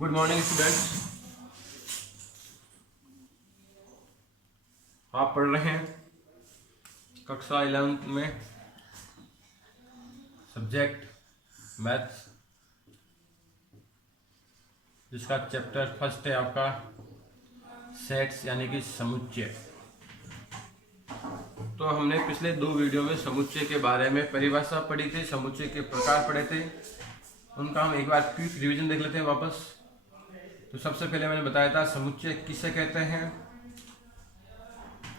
Good morning students. आप पढ़ रहे हैं कक्षा 11th में सब्जेक्ट मैथ्स, जिसका चैप्टर फर्स्ट है आपका सेट्स यानी कि समुच्चय। तो हमने पिछले 2 वीडियो में समुच्चय के बारे में परिभाषा पढ़ी थी, समुच्चय के प्रकार पढ़े थे। उनका हम एक बार क्विक रिवीजन देख लेते हैं वापस। तो सबसे पहले मैंने बताया था समुच्चय किसे कहते हैं।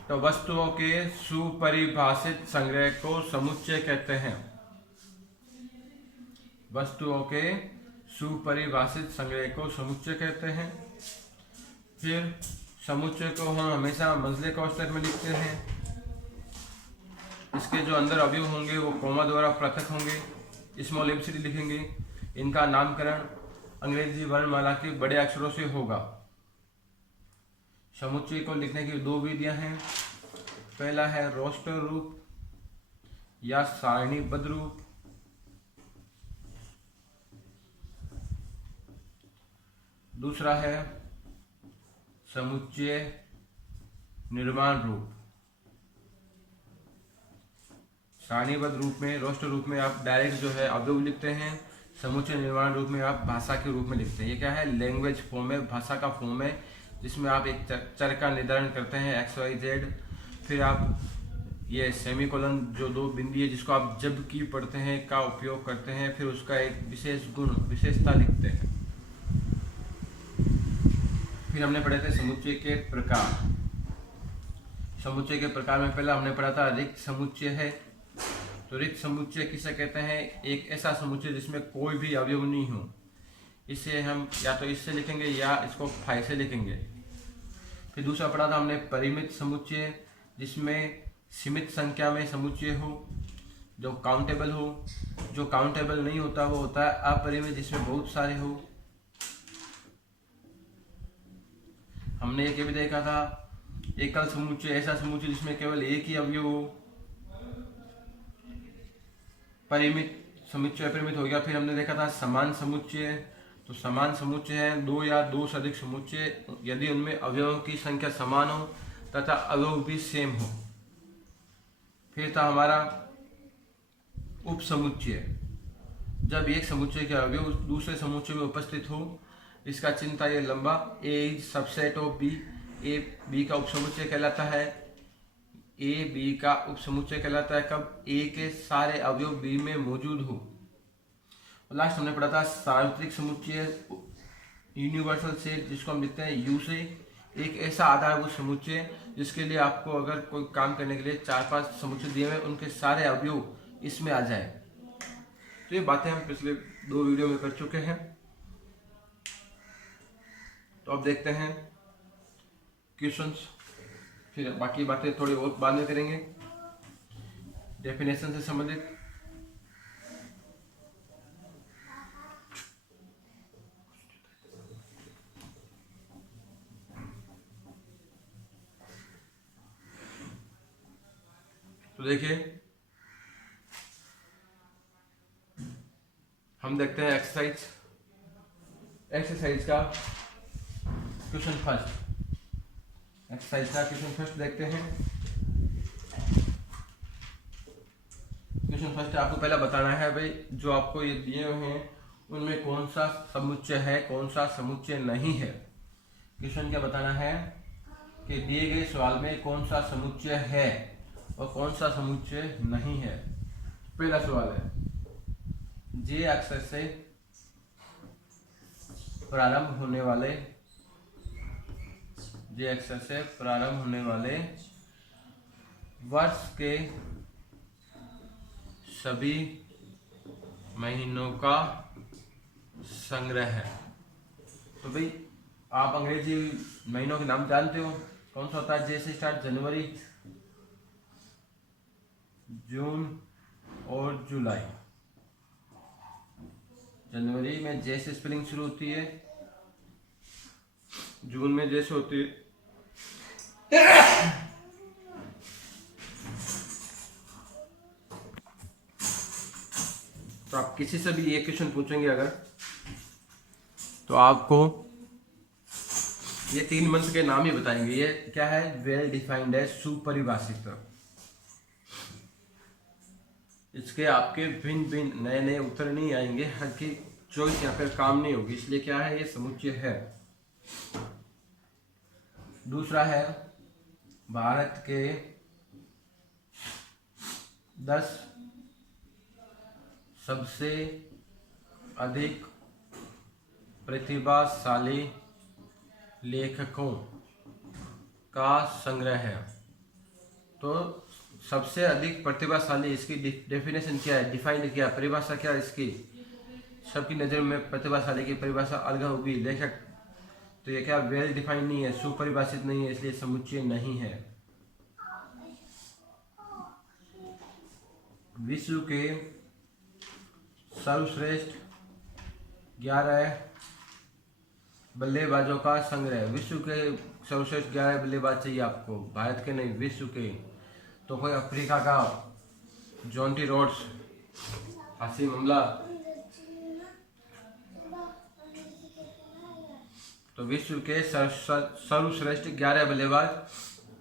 तो वस्तुओं के सुपरिभाषित संग्रह को समुच्चय कहते हैं। वस्तुओं के सुपरिभाषित संग्रह को समुच्चय कहते हैं। फिर समुच्चय को हम हमेशा मंझले कोष्ठक में लिखते हैं। इसके जो अंदर अवयव होंगे वो कॉमा द्वारा पृथक होंगे, स्मॉल एबीसीडी लिखेंगे। इनका नामकरण अंग्रेजी वर्णमाला के बड़े अक्षरों से होगा। समुच्चय को लिखने की 2 विधियां हैं। पहला है रोस्टर रूप या सारणीबद्ध रूप। दूसरा है समुच्चय निर्माण रूप। सारणीबद्ध रूप में, रोस्टर रूप में आप डायरेक्ट जो है अवयव लिखते हैं। समुच्चय निर्माण रूप में आप भाषा के रूप में लिखते हैं। ये क्या है? लैंग्वेज फॉर्म है, भाषा का फॉर्म है, जिसमें आप एक चर का निर्धारण करते हैं XYZ। फिर आप ये सेमीकोलन जो 2 बिंदी है जिसको आप जब की पढ़ते हैं का उपयोग करते हैं। फिर उसका एक विशेष गुण विशेषता लिखते हैं। फिर हमने पढ़े थे समुच्चय के प्रकार। समुच्चय के प्रकार में पहला हमने पढ़ा था रिक्त समुच्चय है। तो रिक्त समुच्चय किसे कहते हैं? एक ऐसा समुच्चय जिसमें कोई भी अवयव नहीं हो। इसे हम या तो इससे लिखेंगे या इसको फाई से लिखेंगे। फिर दूसरा पढ़ा था हमने परिमित समुच्चय, जिसमें सीमित संख्या में समुच्चय हो, जो काउंटेबल हो। जो काउंटेबल नहीं होता वो होता है अपरिमित, जिसमें बहुत सारे हो। हमने एक भी देखा था एकल समुच्चय, ऐसा समुच्चय जिसमें केवल एक ही अवयव हो। परिमित समुच्चय अपरिमित हो गया। फिर हमने देखा था समान समुच्चय। तो समान समुच्चय है 2 या 2 से अधिक समुच्चय यदि उनमें अवयवों की संख्या समान हो तथा अवयव भी सेम हो। फिर था हमारा उप समुच्चय, जब एक समुच्चय के अवयव दूसरे समुच्चय में उपस्थित हो। इसका चिन्ह था ये लंबा, A is subset of B. A B का उपसमुच्चय कहलाता है। ए बी का उपसमुच्चय कहलाता है कब? ए के सारे अवयव बी में मौजूद हो। लास्ट हमने पढ़ा था सार्वत्रिक समुच्चय, यूनिवर्सल सेट, जिसको हम लिखते हैं यू से। एक ऐसा आधारभूत समुच्चय जिसके लिए आपको अगर कोई काम करने के लिए 4-5 समुच्चय दिए हुए, उनके सारे अवयव इसमें आ जाए। तो ये बातें हम पिछले 2 वीडियो में कर चुके हैं। तो अब देखते हैं क्वेश्चंस, फिर बाकी बातें थोड़ी और बाद में करेंगे डेफिनेशन से संबंधित। तो देखिए हम देखते हैं एक्सरसाइज का क्वेश्चन फर्स्ट। एक्सरसाइज का क्वेश्चन फर्स्ट देखते हैं। क्वेश्चन फर्स्ट आपको पहला बताना है भाई, जो आपको ये दिए हुए हैं उनमें कौन सा समुच्चय है, कौन सा समुच्चय नहीं है। क्वेश्चन क्या बताना है कि दिए गए सवाल में कौन सा समुच्चय है और कौन सा समुच्चय नहीं है। पहला सवाल है जे अक्षर से प्रारंभ होने वाले, जे अक्षर से प्रारंभ होने वाले वर्ष के सभी महीनों का संग्रह है। तो भाई आप अंग्रेजी महीनों के नाम जानते हो, कौन सा होता है? जे से स्टार्ट, जनवरी, जून और जुलाई। जनवरी में जे से स्पेलिंग शुरू होती है, जून में जे से होती है, तो आप किसी से भी ये क्वेश्चन पूछेंगे अगर, तो आपको ये 3 मंत्र के नाम ही बताएंगे। ये क्या है, वेल डिफाइंड है, सुपरिभाषित। इसके आपके भिन्न भिन्न नए नए उत्तर नहीं आएंगे, हर की चॉइस यहाँ पे काम नहीं होगी, इसलिए क्या है, ये समुच्चय है। दूसरा है, भारत के 10 सबसे अधिक प्रतिभाशाली लेखकों का संग्रह है। तो सबसे अधिक प्रतिभाशाली, इसकी डेफिनेशन क्या है, डिफाइंड क्या, परिभाषा क्या है इसकी, सबकी नज़र में प्रतिभाशाली की परिभाषा अलग होगी, लेखक। तो ये क्या, वेल डिफाइंड नहीं है, सुपरिभाषित नहीं है, इसलिए समुच्चय नहीं है। विश्व के सर्वश्रेष्ठ 11 बल्लेबाजों का संग्रह। विश्व के सर्वश्रेष्ठ 11 बल्लेबाज चाहिए आपको, भारत के नहीं, विश्व के। तो कोई अफ्रीका का जॉन्टी रोड्स, हाशिम अमला, तो विश्व के सर्वश्रेष्ठ 11 बल्लेबाज,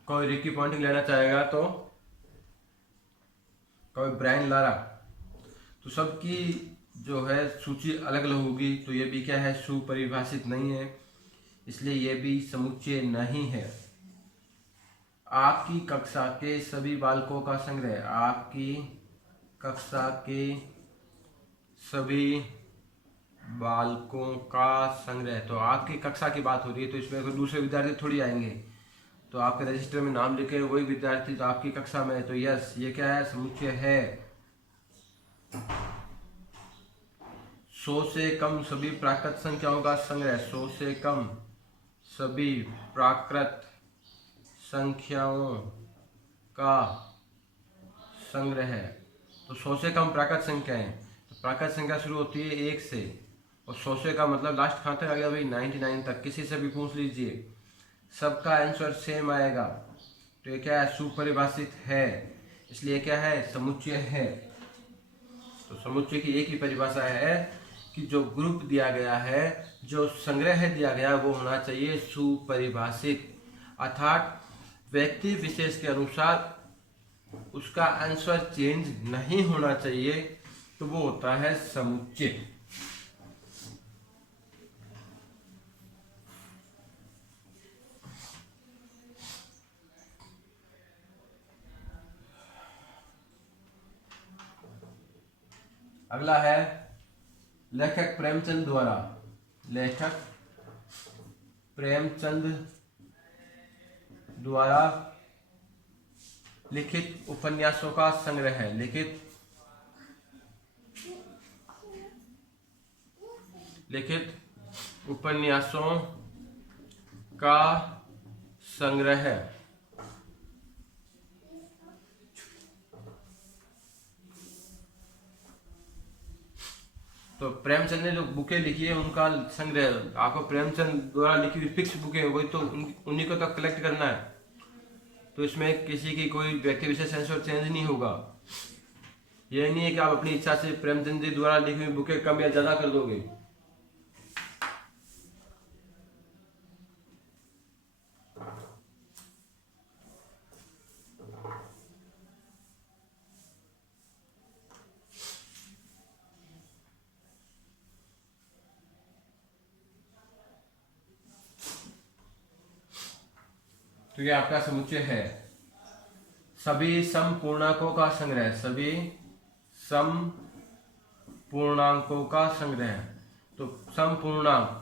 कोई रिकी पॉन्टिंग लेना चाहेगा तो कोई ब्रायन लारा। तो सबकी जो है सूची अलग अलग होगी, तो ये भी क्या है, सुपरिभाषित नहीं है, इसलिए ये भी समुच्चय नहीं है। आपकी कक्षा के सभी बालकों का संग्रह। आपकी कक्षा के सभी बालकों का संग्रह, तो आपकी कक्षा की बात हो रही है, तो इसमें कोई दूसरे विद्यार्थी थोड़ी आएंगे। तो आपके रजिस्टर में नाम लिखे वही विद्यार्थी तो आपकी कक्षा में है, तो यस, ये क्या है, समुच्चय है। 100 से कम सभी प्राकृत संख्याओं का संग्रह। 100 से कम सभी प्राकृत संख्याओं का संग्रह है। तो 100 से कम प्राकृत संख्या है, तो प्राकृत संख्या शुरू होती है 1 से, और 100 से का मतलब लास्ट कहाँ तक आ गया भाई, 99 तक। किसी से भी पूछ लीजिए, सबका आंसर सेम आएगा। तो ये क्या है, सुपरिभाषित है, इसलिए क्या है, समुच्चय है। तो समुच्चय की एक ही परिभाषा है कि जो ग्रुप दिया गया है, जो संग्रह दिया गया है, वो होना चाहिए सुपरिभाषित, अर्थात व्यक्ति विशेष के अनुसार उसका आंसर चेंज नहीं होना चाहिए, तो वो होता है समुच्चय। अगला है लेखक प्रेमचंद द्वारा। लेखक प्रेमचंद द्वारा लिखित उपन्यासों का संग्रह है। लिखित उपन्यासों का संग्रह है। तो प्रेमचंद ने जो बुकें लिखी है उनका संग्रह, आपको प्रेमचंद द्वारा लिखी हुई फिक्स बुकें, वही तो उन्हीं को तो कलेक्ट करना है। तो इसमें किसी की कोई व्यक्ति विशेष आंसर चेंज नहीं होगा। यह नहीं है कि आप अपनी इच्छा से प्रेमचंद जी द्वारा लिखी हुई बुकें कम या ज्यादा कर दोगे। तो ये आपका समुच्चय है। सभी समपूर्णांकों का संग्रह। सभी समपूर्णांकों का संग्रह। तो समपूर्णांक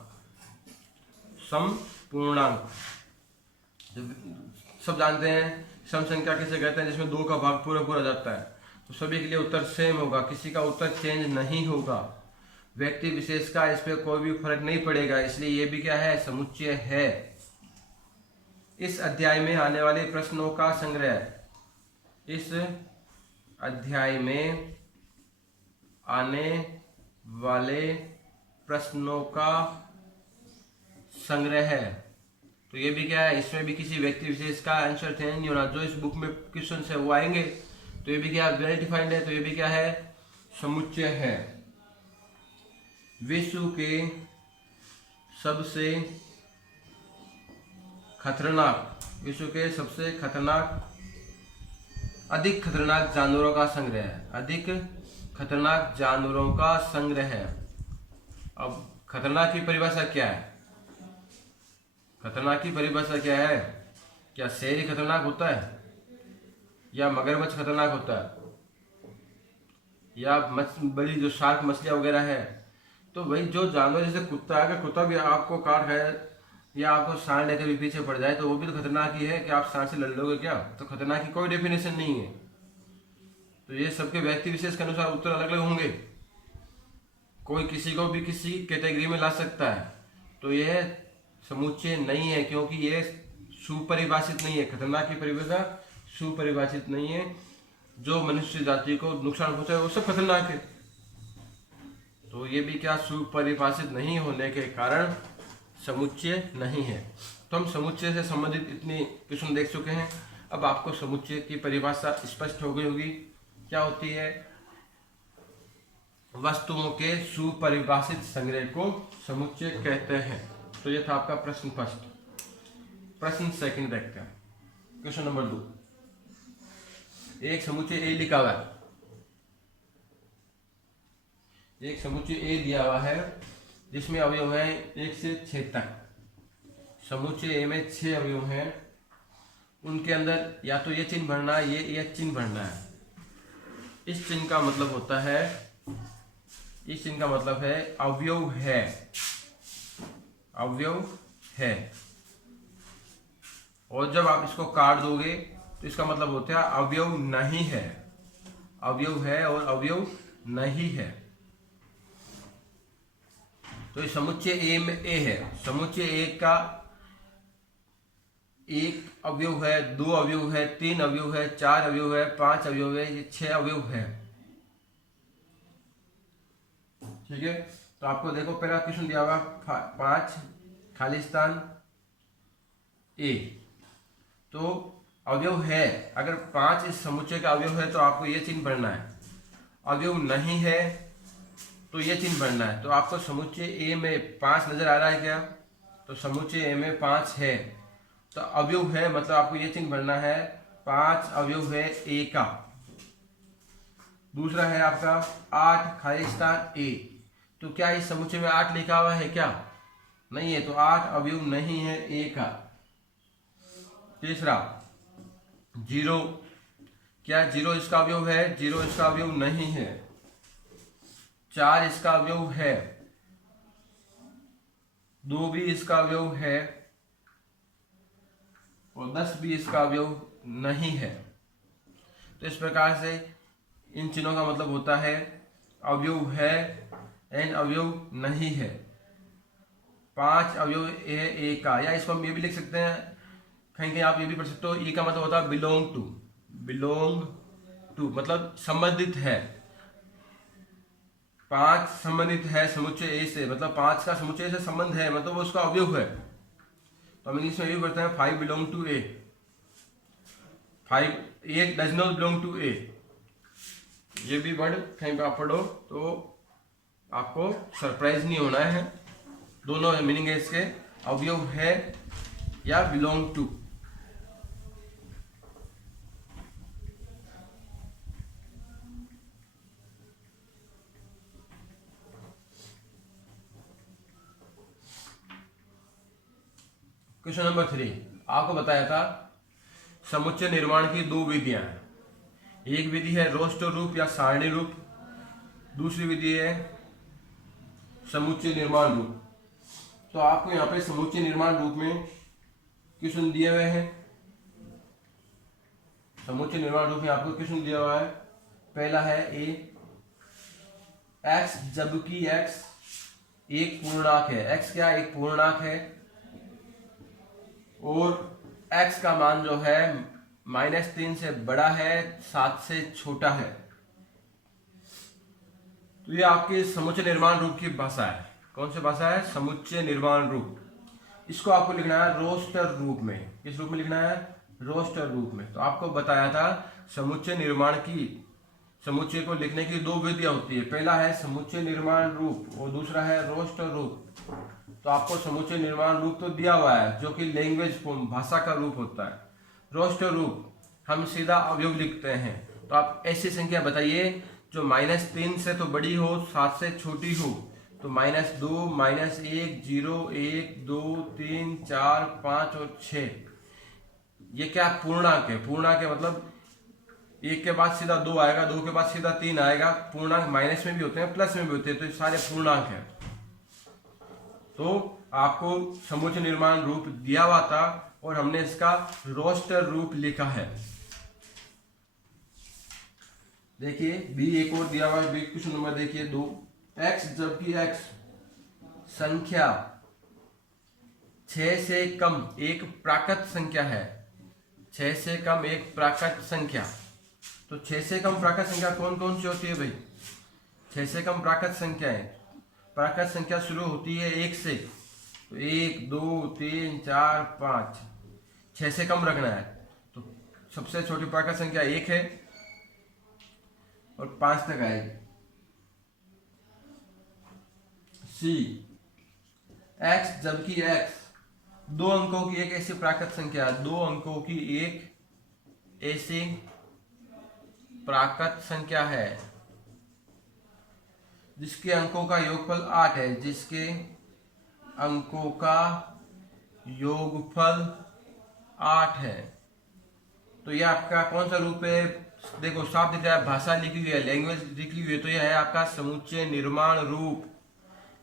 सब जानते हैं, सम संख्या किसे कहते हैं, जिसमें 2 का भाग पूरा पूरा जाता है। तो सभी के लिए उत्तर सेम होगा, किसी का उत्तर चेंज नहीं होगा। व्यक्ति विशेष का इस पे कोई भी फर्क नहीं पड़ेगा, इसलिए ये भी क्या है, समुच्चय है। इस अध्याय में आने वाले प्रश्नों का संग्रह। इस अध्याय में आने वाले प्रश्नों का संग्रह है। तो ये भी क्या है, इसमें भी किसी व्यक्ति विशेष का आंसर चेंज नहीं होना, जो इस बुक में क्वेश्चन है वो आएंगे। तो ये भी क्या वेल डिफाइंड है, तो ये भी क्या है, समुच्चय है। विश्व के सबसे खतरनाक, विश्व के सबसे खतरनाक, अधिक खतरनाक जानवरों का संग्रह है। अधिक खतरनाक जानवरों का संग्रह है। अब खतरनाक की परिभाषा क्या है? खतरनाक की परिभाषा क्या है? क्या शेर ही खतरनाक होता है, या मगरमच्छ खतरनाक होता है, या बड़ी जो शार्क मछलियां वगैरह है? तो वही जो जानवर, जैसे कुत्ता है, अगर कुत्ता भी आपको काट खाए या आपको सांड लेकर भी पीछे पड़ जाए तो वो भी तो खतरनाक ही है। कि आप सांड से लड़ लोगे क्या? तो खतरनाक की कोई डेफिनेशन नहीं है। तो ये सबके व्यक्ति विशेष के अनुसार उत्तर अलग अलग होंगे। कोई किसी को भी किसी कैटेगरी में ला सकता है। तो यह समुच्चय नहीं है, क्योंकि ये सुपरिभाषित नहीं है। खतरनाक की परिभाषा सुपरिभाषित नहीं है। जो मनुष्य जाति को नुकसान पहुंचाए वो सब खतरनाक है। तो ये भी क्या सुपरिभाषित नहीं होने के कारण समुच्चय नहीं है। तो हम समुच्चय से संबंधित इतनी क्वेश्चन देख चुके हैं। अब आपको समुच्चय की परिभाषा स्पष्ट हो गई होगी। क्या होती है? वस्तुओं के सुपरिभाषित संग्रह को समुच्चय कहते हैं। तो ये था आपका प्रश्न फर्स्ट। प्रश्न सेकंड देखते हैं। Question number 2। एक समुच्चय ए लिखा हुआ है। एक समुच्चय ए दिया हुआ है जिसमें अवयव है 1 से 6 तक। समुच्चय ए में 6 अवयव हैं। उनके अंदर या तो ये चिन्ह भरना है, ये चिन्ह भरना है। इस चिन्ह का मतलब होता है, इस चिन्ह का मतलब है अवयव है। अवयव है। और जब आप इसको काट दोगे तो इसका मतलब होता है अवयव नहीं है। अवयव है और अवयव नहीं है। तो ये समुच्चय ए में ए है। समुच्चय ए का 1 अवयव है, 2 अवयव है, 3 अवयव है, 4 अवयव है, 5 अवयव है, ये 6 अवयव है। ठीक है। तो आपको देखो पहला क्वेश्चन दिया हुआ 5 खालिस्तान ए। तो अवयव है, अगर 5 इस समुच्चय का अवयव है तो आपको ये चिन्ह भरना है। अवयव नहीं है तो ये चिन्ह भरना है। तो आपको समुच्चय ए में 5 नजर आ रहा है क्या? तो समुच्चय ए में 5 है। तो अवयव है मतलब आपको ये चिन्ह भरना है 5 अवयव है ए का। दूसरा है आपका 8 खालिस्तान ए। तो क्या इस समुच्चय में 8 लिखा हुआ है क्या? नहीं है, तो 8 अवयव नहीं है ए का। तीसरा 0, क्या 0 इसका अवयव है? 0 इसका अवयव नहीं है। 4 इसका अवयव है। 2 भी इसका अवयव है और 10 भी इसका अवयव नहीं है। तो इस प्रकार से इन चिन्हों का मतलब होता है अवयव है एंड अवयव नहीं है। 5 अवयव है ए का, या इसको हम ये भी लिख सकते हैं, कहीं कहीं आप ये भी पढ़ सकते हो, ई का मतलब होता है बिलोंग टू। बिलोंग टू मतलब संबंधित है। 5 संबंधित है समुच्चय ए से, मतलब 5 का समुच्चय ए से संबंध है, मतलब वो उसका अवयव है। तो हम इंग्लिश में ये भी पढ़ते हैं 5 belong to A. 5 A does not belong to A. ये भी वर्ड कहीं पे आप पढ़ो तो आपको सरप्राइज नहीं होना है। दोनों मीनिंग है इसके, अवयव है या बिलोंग टू। क्वेश्चन नंबर 3, आपको बताया था समुच्चय निर्माण की 2 विधियां हैं। एक विधि है रोस्टर रूप या सारणी रूप, दूसरी विधि है समुच्चय निर्माण रूप। तो आपको यहाँ पे समुच्चय निर्माण रूप में क्वेश्चन दिए हुए हैं। समुच्चय निर्माण रूप में आपको क्वेश्चन दिया हुआ है। पहला है ए, x जबकि x एक पूर्णांक है। x क्या? एक पूर्णांक है और x का मान जो है -3 से बड़ा है, 7 से छोटा है। तो ये आपके समुच्चय निर्माण रूप की भाषा है। कौन सी भाषा है? समुच्चय निर्माण रूप। इसको आपको लिखना है रोस्टर रूप में। किस रूप में लिखना है? रोस्टर रूप में। तो आपको बताया था समुच्चय समुच्चय को लिखने की दो विधियां होती है। पहला है समुच्चय निर्माण रूप और दूसरा है रोस्टर रूप। तो आपको समुच्चय निर्माण रूप तो दिया हुआ है जो कि लैंग्वेज फॉर्म भाषा का रूप होता है। रोस्टर रूप हम सीधा अवयव लिखते हैं। तो आप ऐसी संख्या बताइए जो -3 से तो बड़ी हो, 7 से छोटी हो। तो -2, -1, 0, 1, 2, 3, 4, 5 और 6। ये क्या पूर्णांक है? पूर्णांक है मतलब 1 के बाद सीधा 2 आएगा, 2 के बाद सीधा 3 आएगा। पूर्णांक माइनस में भी होते हैं, प्लस में भी होते हैं, तो ये सारे पूर्णांक हैं। तो आपको समुच्चय निर्माण रूप दिया हुआ था और हमने इसका रोस्टर रूप लिखा है। देखिए बी एक और दिया हुआ है, बी क्वेश्चन नंबर देखिए 2। x जबकि x संख्या 6 से कम एक प्राकृत संख्या है। 6 से कम एक प्राकृत संख्या। तो 6 से कम प्राकृत संख्या कौन कौन सी होती है भाई? 6 से कम प्राकृत संख्या है। प्राकृत संख्या शुरू होती है 1 से। तो 1, 2, 3, 4, 5। 6 से कम रखना है। तो सबसे छोटी प्राकृत संख्या 1 है और 5 तक आएगी। सी x जबकि x 2 अंकों की एक ऐसी प्राकृत संख्या, 2 अंकों की एक ऐसी प्राकृत संख्या है जिसके अंकों का योगफल 8 है। जिसके अंकों का योगफल 8 है। तो यह आपका कौन सा रूप है? देखो साफ दिख रहा है, भाषा लिखी हुई है, लैंग्वेज लिखी हुई है। तो यह है आपका समुच्चय निर्माण रूप।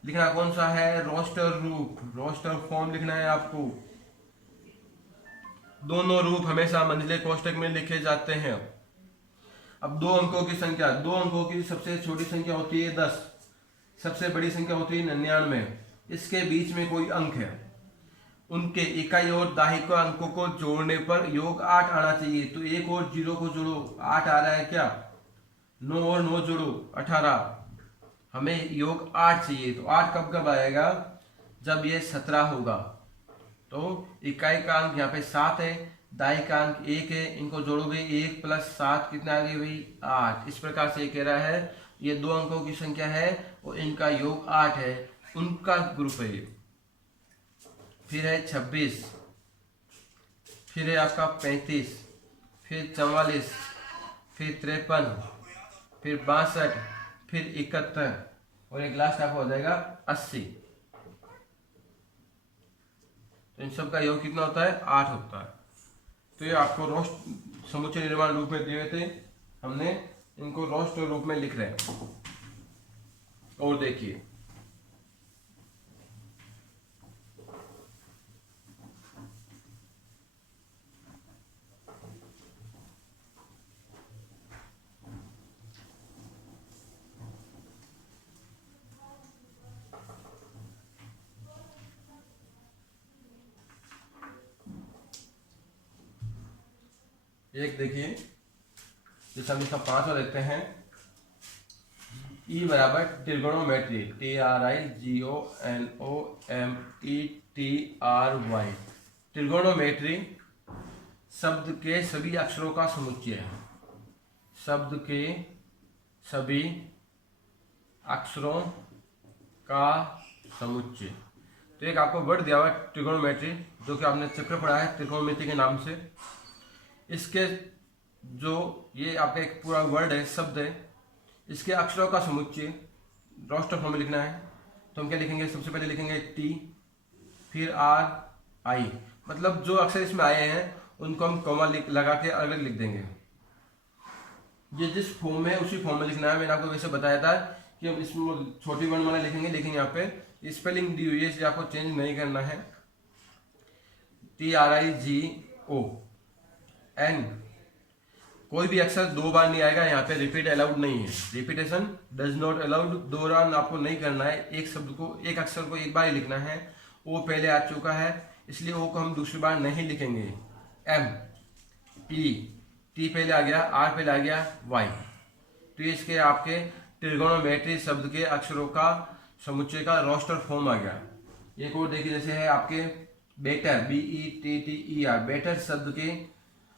लिखना कौन सा है? रोस्टर रूप, रोस्टर फॉर्म लिखना है आपको। दोनों रूप हमेशा मंझले कोष्ठक में लिखे जाते हैं। अब 2 अंकों की संख्या, 2 अंकों की सबसे छोटी संख्या होती है 10, सबसे बड़ी संख्या होती है 99। इसके बीच में कोई अंक है, उनके इकाई और दाहिके अंकों को जोड़ने पर योग 8 आना चाहिए। तो 1 और 0 को जोड़ो, 8 आ रहा है क्या? 9 और 9 जोड़ो, 18। हमें योग 8 चाहिए। तो 8 कब कब आएगा? जब ये 17 होगा। तो इकाई का अंक यहाँ पे 7 है, दाई का अंक 1 है। इनको जोड़ोगे 1 + 7 कितना आ गया भाई? 8। इस प्रकार से ये कह रहा है ये 2 अंकों की संख्या है और इनका योग 8 है, उनका ग्रुप है ये। फिर है 26, फिर है आपका 35, फिर 44, फिर 53, फिर 62, फिर 71 और एक लास्ट आपका हो जाएगा 80। तो इन सब का योग कितना होता है? 8 होता है। तो ये आपको रोस्ट समुच्चय निर्माण रूप में दिए थे, हमने इनको रोस्ट रूप में लिख रहे हैं। और देखिए एक, देखिए जैसे हम इसका 5वां देखते हैं। E बराबर ट्रिगोनोमेट्री, TRIGONOMETRY। ट्रिगोनोमेट्री शब्द के सभी अक्षरों का समुच्चय है। शब्द के सभी अक्षरों का समुच्चय। तो एक आपको वर्ड दिया हुआ है ट्रिगोनोमेट्री, जो कि आपने चक्र पढ़ा है त्रिकोणमिति के नाम से। इसके जो ये आपका एक पूरा वर्ड है, शब्द है, इसके अक्षरों का समुच्चय रोस्टर फॉर्म में लिखना है। तो हम क्या लिखेंगे? सबसे पहले लिखेंगे T, फिर R I। मतलब जो अक्षर इसमें आए हैं उनको हम कॉमा लगा के अलग लिख देंगे। ये जिस फॉर्म में उसी फॉर्म में लिखना है। मैंने आपको वैसे बताया था कि हम इसमें छोटी वर्णमाला लिखेंगे, लेकिन यहाँ पे स्पेलिंग दी हुई है, इसलिए आपको चेंज नहीं करना है। TRIGON। कोई भी अक्षर 2 बार नहीं आएगा, यहाँ पे रिपीट अलाउड नहीं है। Repetition does not allowed. दोहरान आपको नहीं करना है। एक शब्द को, एक अक्षर को एक बार ही लिखना है। ओ पहले आ चुका है, इसलिए ओ को हम दूसरी बार नहीं लिखेंगे। M, E, T पहले आ गया, R पहले आ गया, Y। तो इसके आपके ट्रिगोनोमेट्री शब्द के अक्षरों का समुच्चय का रोस्टर फॉर्म आ गया। एक और देखिए, जैसे है आपके बेटर, BETTER। बेटर शब्द के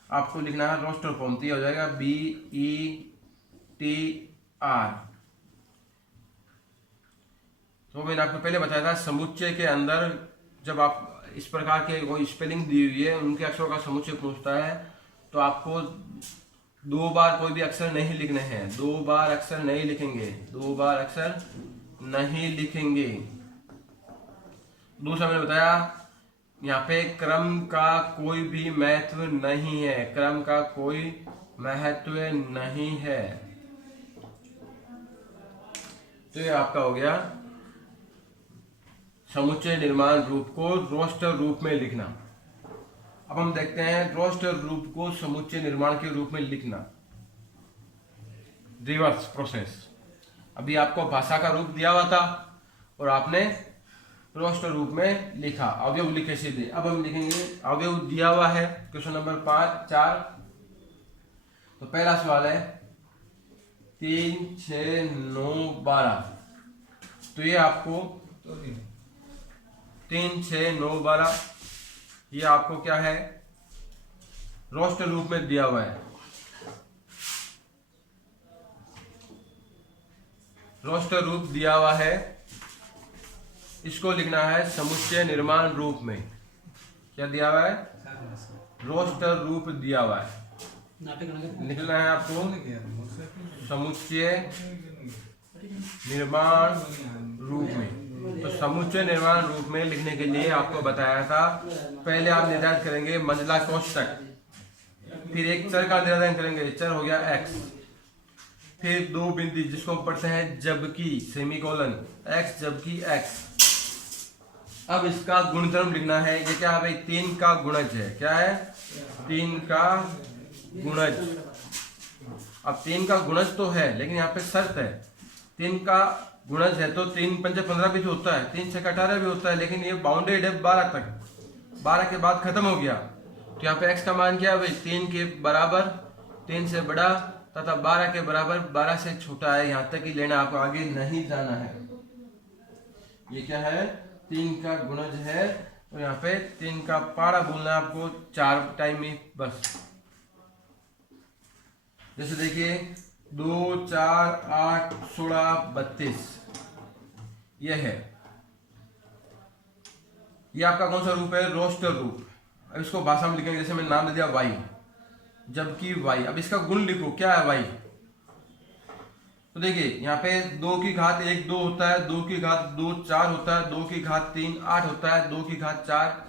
आपको लिखना है रोस्टर फॉर्म। तो ये हो जाएगा BETTER। T R. तो मैंने आपको पहले बताया था समुच्चय के अंदर जब आप इस प्रकार के कोई स्पेलिंग दी हुई है उनके अक्षरों का समुच्चय पूछता है तो आपको 2 बार कोई भी अक्षर नहीं लिखने हैं, 2 बार अक्षर नहीं लिखेंगे, 2 बार अक्षर नहीं लिखेंगे। दूसरा मैंने बताया यहाँ पे क्रम का कोई भी महत्व नहीं है, क्रम का कोई महत्व नहीं है। तो ये आपका हो गया समुच्चय निर्माण रूप को रोस्टर रूप में लिखना। अब हम देखते हैं रोस्टर रूप को समुच्चय निर्माण के रूप में लिखना, रिवर्स प्रोसेस। अभी आपको भाषा का रूप दिया हुआ था और आपने रोस्टर रूप में लिखा, अवयव लिखे सीधे। अब हम लिखेंगे अवयव दिया हुआ है क्वेश्चन नंबर 4। तो पहला सवाल है 3, 6, 9, 12। तो ये आपको 3, 6, 9, 12 ये आपको क्या है रोस्टर रूप में दिया हुआ है। रोस्टर रूप दिया हुआ है, इसको लिखना है समुच्चय निर्माण रूप में। क्या दिया हुआ है? रोस्टर रूप दिया हुआ है, लिखना है आपको समुच्चय निर्माण रूप में। तो समुच्चय निर्माण रूप में लिखने के लिए आपको बताया था पहले आप निर्धारित करेंगे मंझला कोष्ठक, फिर एक चर का निर्धारण करेंगे, चर हो गया x, फिर 2 बिंदु जिसको पढ़ते हैं जबकि सेमीकोलन, x जबकि x। अब इसका गुणधर्म लिखना है। ये क्या है भाई? 3 का गुणज है। क्या है? 3 का गुणज। अब 3 का गुणज तो है लेकिन यहाँ पे शर्त है, 3 का गुणज है तो 3 पंचे 15 भी तो होता है, 3 छः 18 भी होता है, लेकिन ये बाउंडेड है 12 तक, 12 के बाद खत्म हो गया। तो यहाँ पे x का मान क्या है भाई? 3 के बराबर, 3 से बड़ा तथा 12 के बराबर, 12 से छोटा है, यहाँ तक ही लेना, आपको आगे नहीं जाना है। ये क्या है? 3 का गुणज है और यहाँ पे 3 का पारा बोलना है आपको 4 टाइम में बस। जैसे देखिए 2, 4, 8, 16, 32 ये है। ये आपका कौन सा रूप है? रोस्टर रूप। अब इसको भाषा में लिखेंगे, जैसे मैंने नाम दे दिया y, जबकि y। अब इसका गुण लिखो, क्या है y? तो देखिए यहाँ पे 2 की घात 1 2 होता है, 2 की घात 2 4 होता है, 2 की घात 3 8 होता है, 2 की घात 4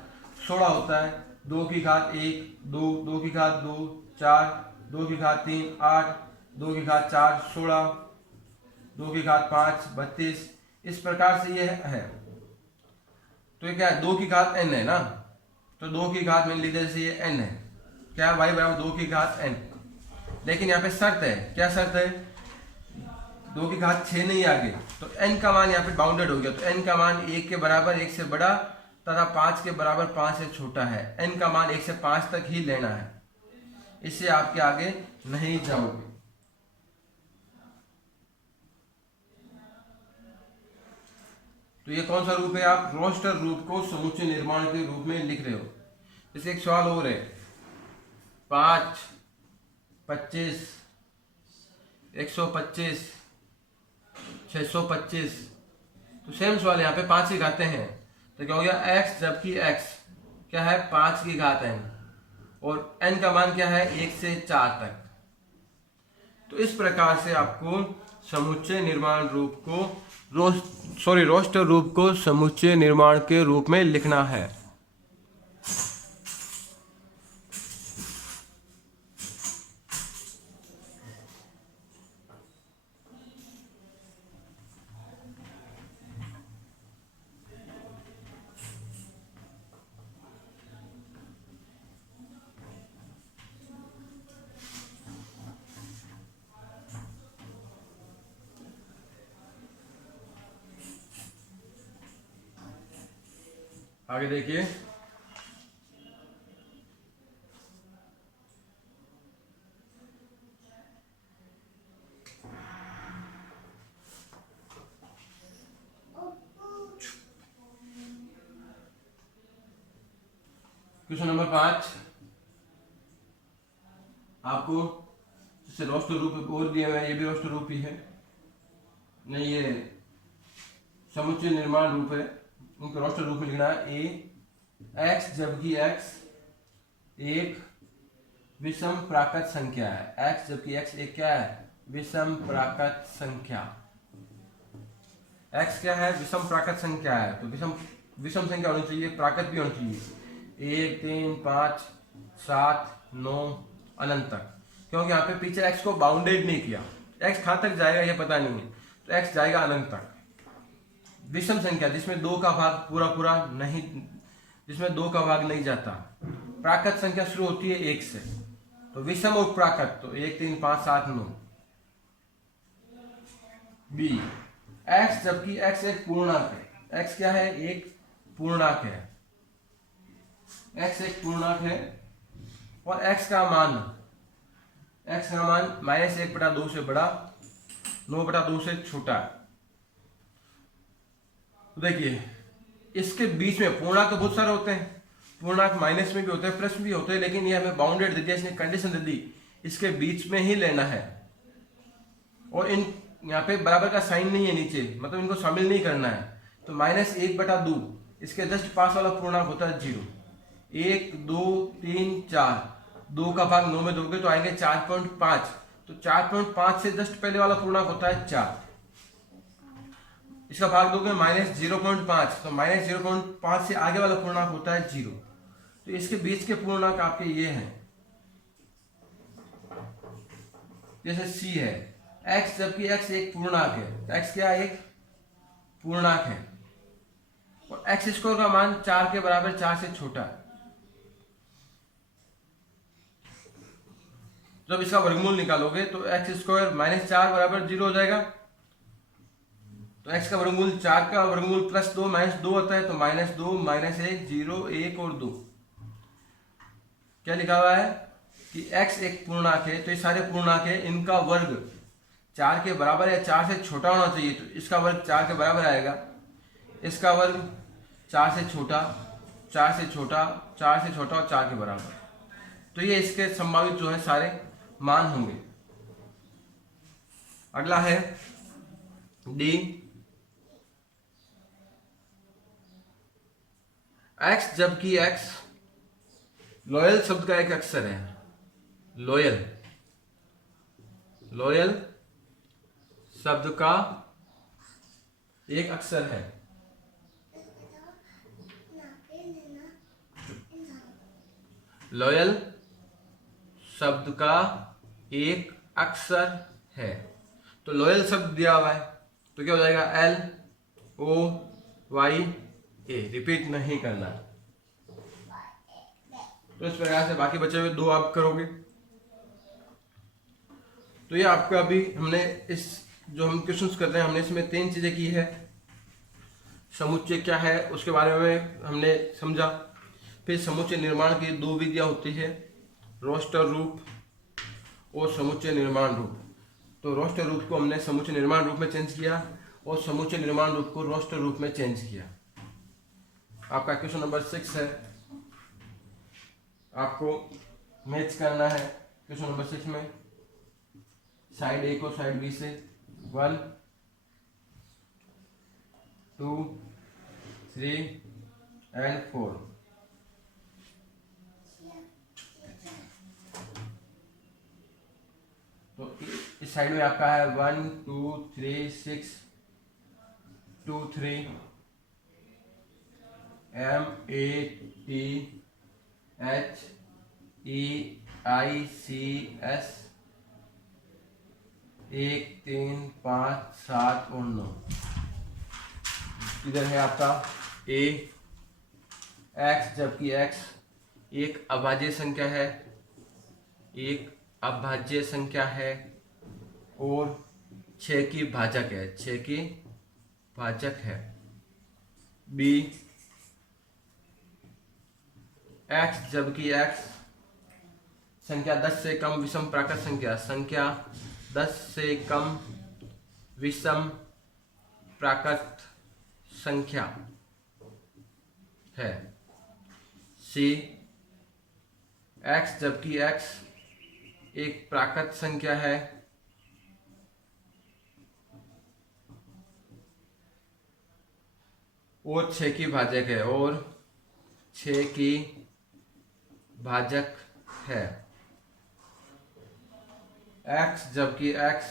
16 होता है, 2 की घात 1 2, 2 की घात 2 4, 2 की घात 3 8, 2 की घात 4 16, 2 की घात 5 32। इस प्रकार से ये है। तो ये क्या है? 2 की घात n है ना, तो 2 की घात मैंने लिख दिया, जैसे ये n है। क्या है? y बराबर 2 की घात n। लेकिन यहाँ पे शर्त है। क्या शर्त है? 2 की घात 6 नहीं आगे, तो n का मान यहाँ पे बाउंडेड हो गया। तो n का मान 1 के बराबर 1 से बड़ा तथा 5 के बराबर 5 से छोटा है। n का मान 1 से 5 तक ही लेना है, इससे आपके आगे नहीं जाओगे। तो ये कौन सा रूप है? आप रोस्टर रूप को समुच्चय निर्माण के रूप में लिख रहे हो। जैसे एक सवाल और है 5, 25, 125, 625। तो सेम सवाल यहाँ पे 5 की घातें हैं, तो क्या हो गया? x जबकि x क्या है? 5 की घात n, और n का मान क्या है? 1 से 4 तक। तो इस प्रकार से आपको समुच्चय निर्माण रूप को रोस्टर रूप को समुच्चय निर्माण के रूप में लिखना है। आगे देखिए क्वेश्चन नंबर 5। आपको इससे रोस्टर रूप और दिया हुआ है, ये भी रोस्टर रूप ही है, नहीं ये समुच्चय निर्माण रूप है, उनको रोस्टर रूप में लिखना है ए एक्स, जबकि एक्स एक विषम प्राकृत संख्या है। एक्स जबकि एक्स एक क्या है, विषम प्राकृत संख्या। एक्स क्या है, विषम प्राकृत संख्या है, तो विषम संख्या होनी चाहिए, प्राकृत भी होनी चाहिए, 1 3 5 7 9 अनंत तक, क्योंकि यहाँ पे पीछे एक्स को बाउंडेड नहीं किया, एक्स कहाँ तक जाएगा ये पता नहीं है, तो एक्स जाएगा अनंत तक। विषम संख्या जिसमें 2 का भाग पूरा नहीं, जिसमें 2 का भाग नहीं जाता। प्राकृत संख्या शुरू होती है 1 से, तो विषम और प्राकृत, तो 1 3 5 7 9। बी एक्स जबकि एक्स एक पूर्णांक है, एक्स क्या है, एक पूर्णांक है, एक्स एक पूर्णांक है, और एक्स का मान -1/2 से बड़ा, 9/2 से छोटा। तो देखिए इसके बीच में पूर्णांक तो बहुत सारे होते हैं, पूर्णांक माइनस में भी होते हैं, प्लस में भी होते हैं, लेकिन ये हमें बाउंडेड दे दिया, इसने कंडीशन दे दी, इसके बीच में ही लेना है, और इन यहाँ पे बराबर का साइन नहीं है नीचे, मतलब इनको शामिल नहीं करना है। तो -1/2 इसके जस्ट पास वाला पूर्णांक होता है 0। 1 2 3 4, 2 का भाग 9 में दोगे तो आएंगे 4.5, तो 4.5 से जस्ट पहले वाला पूर्णांक होता है 4, इसका भाग दोगे -0.5, तो -0.5 से आगे वाला पूर्णांक होता है 0। तो इसके बीच के पूर्णांक आपके ये हैं, जैसे C है x, जबकि x एक पूर्णांक है, x क्या है, एक पूर्णांक है, और x स्क्वायर का मान 4 के बराबर, 4 से छोटा। जब इसका वर्गमूल निकालोगे तो x स्क्वायर -4 बराबर 0 हो जाएगा, तो x का वर्गमूल 4 का वर्गमूल +2 -2 होता है, तो -2 -1 0 1 और 2। क्या लिखा हुआ है कि x एक पूर्णांक है, तो ये सारे पूर्णांक है, इनका वर्ग 4 के बराबर या 4 से छोटा होना चाहिए, तो इसका वर्ग 4 के बराबर आएगा, इसका वर्ग 4 से छोटा, 4 से छोटा, 4 से छोटा और 4 के बराबर, तो ये इसके संभावित जो है सारे मान होंगे। अगला है डी, एक्स जबकि एक्स लॉयल शब्द का एक अक्षर है, लॉयल, लॉयल शब्द का एक अक्षर है, लॉयल शब्द का एक अक्षर है, तो लॉयल शब्द दिया हुआ है, तो क्या हो जाएगा LOYA, रिपीट नहीं करना। तो इस प्रकार से बाकी बचे हुए 2 आप करोगे। तो ये आपका अभी हमने इस जो हम क्वेश्चंस कर रहे हैं, हमने इसमें 3 चीजें की है, समुच्चय क्या है उसके बारे में हमने समझा, फिर समुच्चय निर्माण की 2 विधियां होती है, रोस्टर रूप और समुच्चय निर्माण रूप। तो रोस्टर रूप को हमने समुच्चय निर्माण रूप में चेंज किया, और समुच्चय निर्माण रूप को रोस्टर रूप में चेंज किया। आपका क्वेश्चन नंबर 6 है, आपको मैच करना है क्वेश्चन नंबर 6 में साइड ए को साइड बी से 1 2 3 एंड 4। तो इस साइड में आपका है 1 2 3 6 2 3 MATHEICS 1 3 5 7 और 9। इधर है आपका A, x जबकि x एक अभाज्य संख्या है, एक अभाज्य संख्या है और 6 की भाजक है, 6 की भाजक है। B x जबकि x संख्या 10 से कम विषम प्राकृत संख्या, संख्या 10 से कम विषम प्राकृत संख्या है। C x जबकि x एक प्राकृत संख्या है और 6 की भाजक है, और 6 की भाजक है x, जबकि x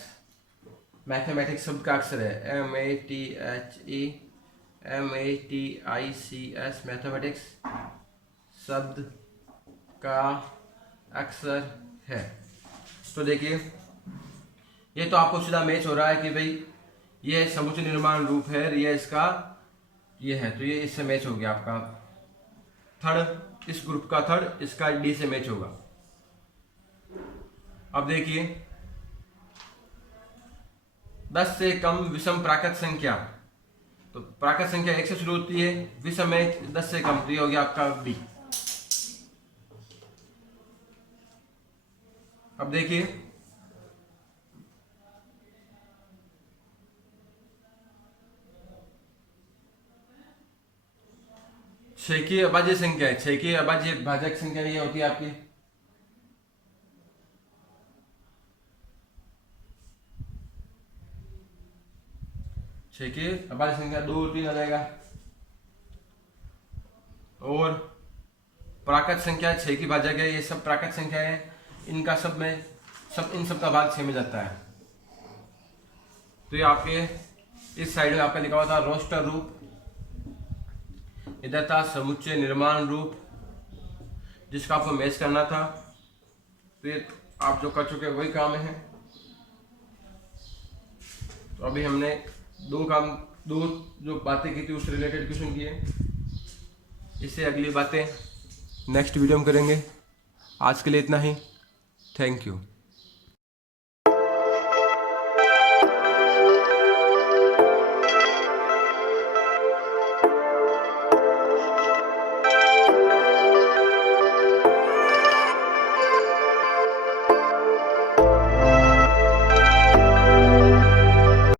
मैथमेटिक्स शब्द का अक्षर है, MATHEMATICS मैथमेटिक्स शब्द का अक्षर है। तो देखिए ये तो आपको सीधा मैच हो रहा है कि भाई ये समुच्चय निर्माण रूप है, ये इसका ये है, तो ये इससे मैच हो गया आपका थर्ड, इस ग्रुप का थर्ड इसका डी से मैच होगा। अब देखिए 10 से कम विषम प्राकृत संख्या, तो प्राकृत संख्या 1 से शुरू होती है, विषम है 10 से कम, तो ये हो गया आपका बी। अब देखिए छह की अभाज्य संख्या है, 6 की अभाज्य भाजक संख्या ये होती है आपकी 6 की अभाज्य संख्या 2 और 3 आ जाएगा। और प्राकृत संख्या 6 की भाजक है, ये सब प्राकृत संख्या है, इनका सब में सब इन सब का भाग 6 में जाता है। तो ये आपके इस साइड में आपका लिखा हुआ था रोस्टर रूप, इधर था समुच्चय निर्माण रूप जिसका आपको मैच करना था। तो ये आप जो कर चुके वही काम है। तो अभी हमने दो जो बातें की थी उससे रिलेटेड क्वेश्चन किए। इससे अगली बातें नेक्स्ट वीडियो में करेंगे। आज के लिए इतना ही। Thank you.